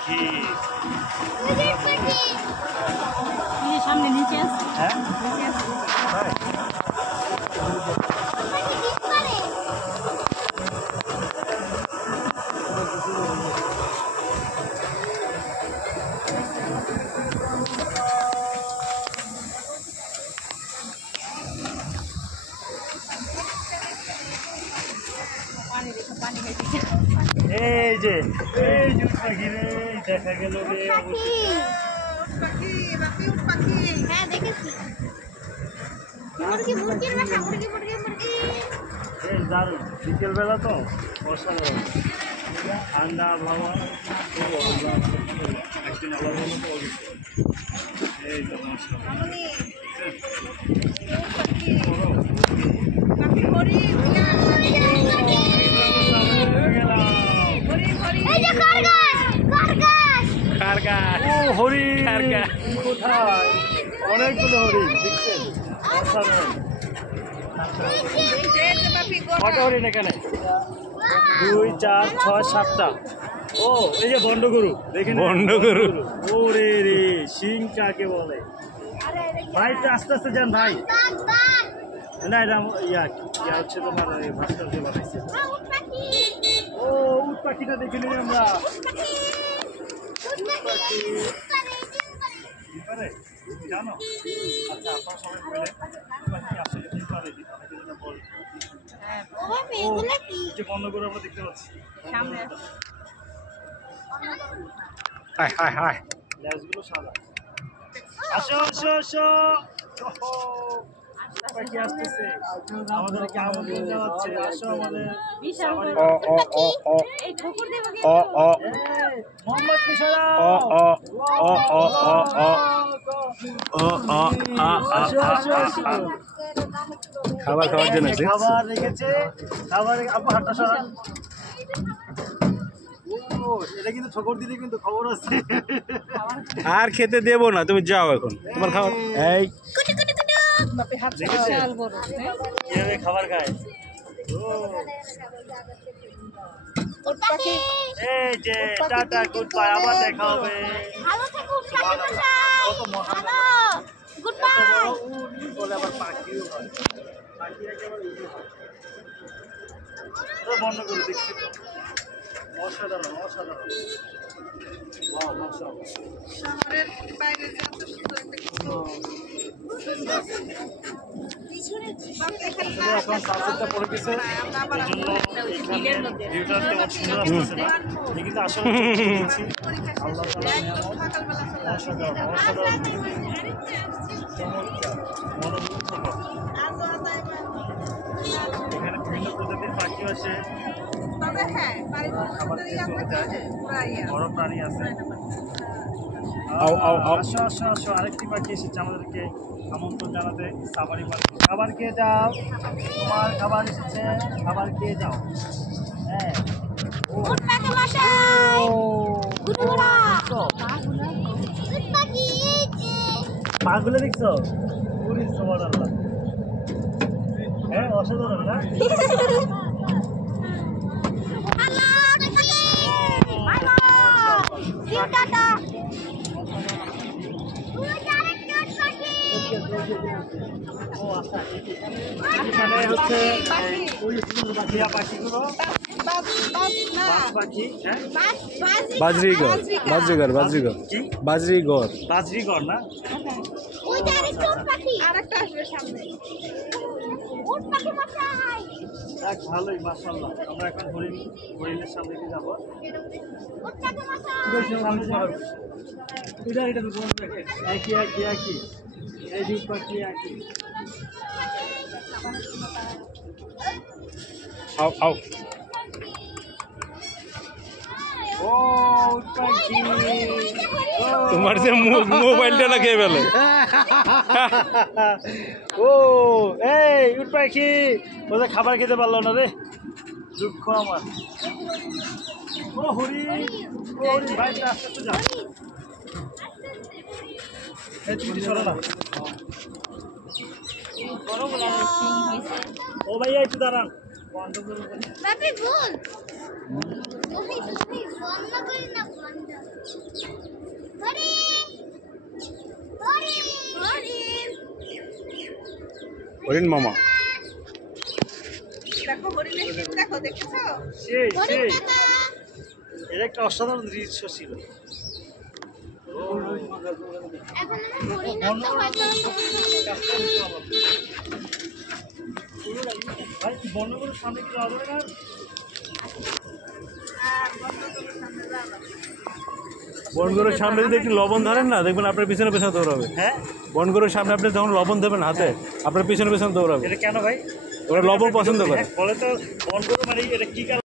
পাখি সামনে নিচে আছে। হ্যাঁ এই যে পাখি রে দেখা গেল রে হ্যাঁ দেখেছি। মুরগি মুরগির বাসা, মুরগি মুরগি মুরগি। এই দারুণ বিকেলবেলা তো অসাধারণ ঠান্ডা আবহাওয়া একদিন আলাদা এই তো অনেকগুলো হরিণ দেখছেন কটা হরিণ এখানে 2 4 6 7টা ও এই যে বন্ডগরু দেখেন বন্ডগরু ওরে রে সিং কাকে বলে ভাই আস্তে আস্তে যান ভাই না এটা ইয়া হচ্ছে তোমার ভাস্কর্য বানাইছে ও উট পাখিটা দেখে নিই আমরা জানো আচ্ছা আপনারা সবাই বলে পাখি আসলে কি পারে অনেকে বলে যে বন্যগরু আমরা দেখতে পাচ্ছি হাই হাই হাই লেজগুলো সাদা আসো আসো আসো পাখি আসতেছে আমাদেরকে আমন্ত্রণ জানাচ্ছে আসো আমাদের মোহাম্মদ কিশোরা খাবার খাওয়ার জন্য খাবার রেখেছে খাবার আপু হাতটা সরান এটা কিন্তু ঠোকর দিলে কিন্তু খবর আছে আর খেতে দেবো না তুমি যাও এখন তোমার খাবার এই কিভাবে খাবার খায় এই যে টাটা গুড বাই আবার দেখা হবে গুড বাই বলে আবার পাখিও হয় পাখি একেবারে বন্ধ করে দেখছি অসাধারণ অসাধারণ এখন সানসেটটা পড়ে গেছে এই জন্য এখানে ভিউটা তেমন সুন্দর আসতেছে না কিন্তু আসলে আল্লাহ তাআলা অসাধারণ অসাধারণ মনোমুগ্ধকর এখানে বিভিন্ন প্রজাতির পাখি আসে খাবার খেয়ে চলে যায় বড় প্রাণী আছে আসো আসো আসো আরেকটি পাখি এসেছে আমাদেরকে আমন্ত্রণ জানাতে সাফারি পাখি খাবার খেয়ে যাও তোমার খাবার এসেছে খাবার খেয়ে যাও হ্যাঁ পাগুলো দেখছো হ্যাঁ অসাধারণ না এখানে হচ্ছে পাখিগুলো বাজরিগর বাজরিগর বাজরিগর বাজরিগর বাজরিগর না ভালোই মাশাআল্লাহ আমরা এখন হরিণের সামনে দিয়ে যাবো এটা তো একই একই একই এই দুই পাখি একই আও আও ও পাখি তোমার যে মোবাইলটা না খেয়ে ফেলে ও এই উট পাখি ওদের খাবার খেতে পারলো না রে দুঃখ আমার ও হরিণ ভাই আস্তে আস্তে যাও এই তুমি সরো না ও ভাইয়া একটু দাঁড়ান বন্ধ করুন হরিণ মামা। দেখো হরিণের শিং দেখো, দেখেছো? সেই হরিণ সেই কাকা। এটা একটা অসাধারণ দৃশ্য ছিল। এখন আমি হরিণ তো হয়তো ভাই বর্ণগুলোর সামনে কি যাওয়া যাবে না? বনগরুর সামনে যদি একটু লবণ ধরেন না, দেখবেন আপনার পিছনে পেছনে দৌড়াবে। হ্যাঁ, বনগরুর সামনে আপনি যখন লবণ দেবেন হাতে, আপনার পিছনে পেছনে দৌড়াবে। এটা কেন ভাই? ওরা লবণ পছন্দ করে। হ্যাঁ, ফলে তো বর্ণগুলো মানে এটা কি কারণে